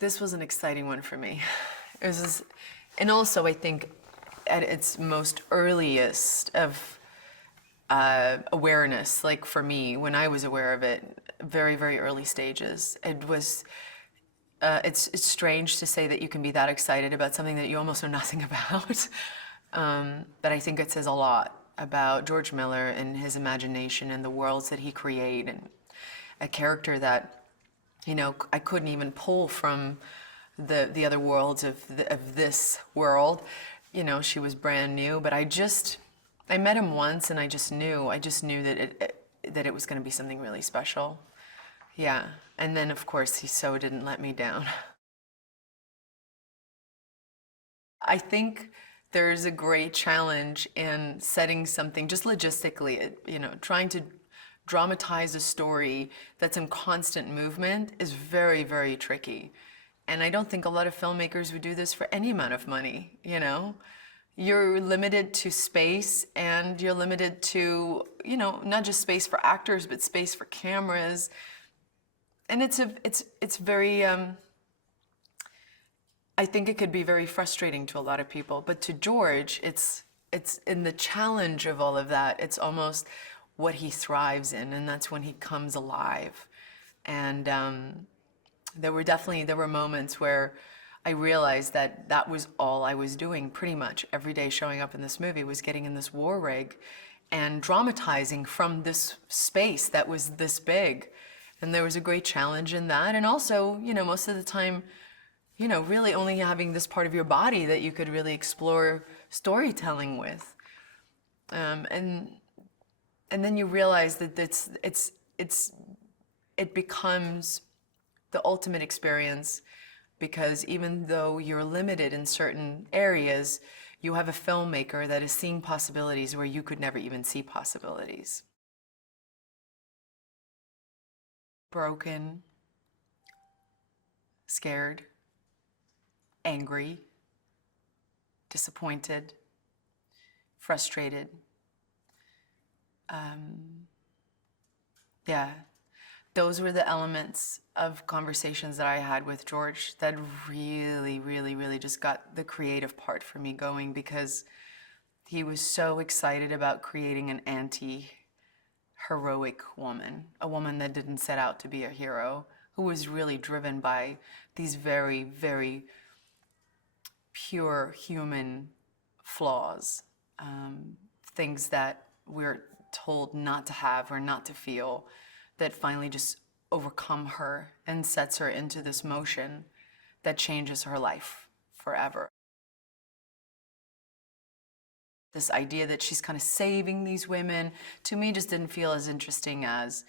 This was an exciting one for me. It was, and also I think at its most earliest of awareness, like for me, when I was aware of it, very, very early stages, it was, it's strange to say that you can be that excited about something that you almost know nothing about. But I think it says a lot about George Miller and his imagination and the worlds that he created, and a character that, you know, I couldn't even pull from the other worlds of this world. You know, she was brand new, but I met him once and I just knew that it was going to be something really special. Yeah, and then of course he so didn't let me down. I think there's a great challenge in setting something just logistically, you know, trying to dramatize a story that's in constant movement is very, very tricky. And I don't think a lot of filmmakers would do this for any amount of money, you know? You're limited to space, and you're limited to, you know, not just space for actors, but space for cameras. And it's very, I think it could be very frustrating to a lot of people, but to George, it's in the challenge of all of that, it's almost what he thrives in, and that's when he comes alive. And there were moments where I realized that that was all I was doing pretty much every day showing up in this movie, was getting in this war rig and dramatizing from this space that was this big. And there was a great challenge in that. And also, you know, most of the time, you know, really only having this part of your body that you could really explore storytelling with. And then you realize that it becomes the ultimate experience, because even though you're limited in certain areas, you have a filmmaker that is seeing possibilities where you could never even see possibilities. Broken, scared, angry, disappointed, frustrated. Yeah, those were the elements of conversations that I had with George that really, really, really just got the creative part for me going, because he was so excited about creating an anti-heroic woman, a woman that didn't set out to be a hero, who was really driven by these very, very pure human flaws, things that we're told not to have or not to feel, that finally just overcome her and sets her into this motion that changes her life forever. This idea that she's kind of saving these women, to me, just didn't feel as interesting as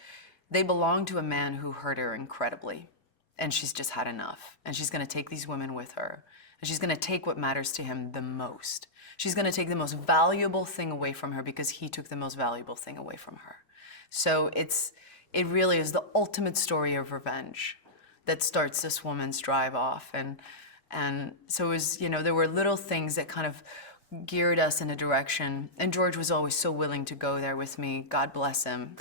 they belong to a man who hurt her incredibly, and she's just had enough. And she's going to take these women with her, and she's going to take what matters to him the most. She's going to take the most valuable thing away from her because he took the most valuable thing away from her. So it really is the ultimate story of revenge that starts this woman's drive off. And so it was, you know, there were little things that kind of geared us in a direction. And George was always so willing to go there with me. God bless him.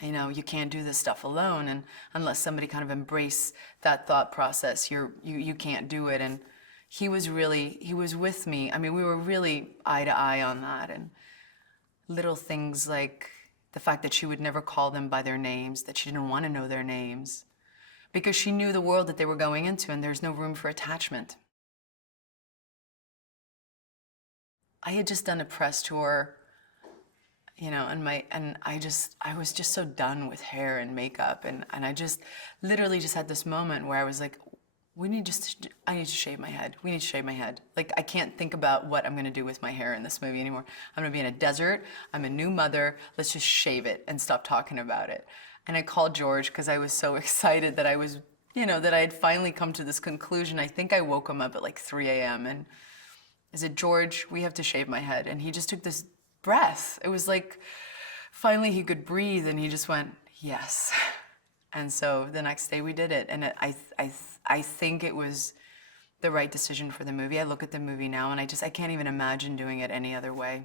You know, you can't do this stuff alone, and unless somebody kind of embrace that thought process, you can't do it. And he was with me. I mean, we were really eye to eye on that. And little things like the fact that she would never call them by their names, that she didn't want to know their names, because she knew the world that they were going into, and there's no room for attachment. I had just done a press tour, you know, and I was just so done with hair and makeup, and I just literally just had this moment where I was like, I need to shave my head. We need to shave my head. Like, I can't think about what I'm gonna do with my hair in this movie anymore. I'm gonna be in a desert, I'm a new mother, let's just shave it and stop talking about it. And I called George because I was so excited that I was, you know, that I had finally come to this conclusion. I think I woke him up at like 3 a.m. and I said, George, we have to shave my head. And he just took this breath. It was like, finally he could breathe, and he just went, yes. And so the next day we did it, and I think it was the right decision for the movie. I look at the movie now and I can't even imagine doing it any other way.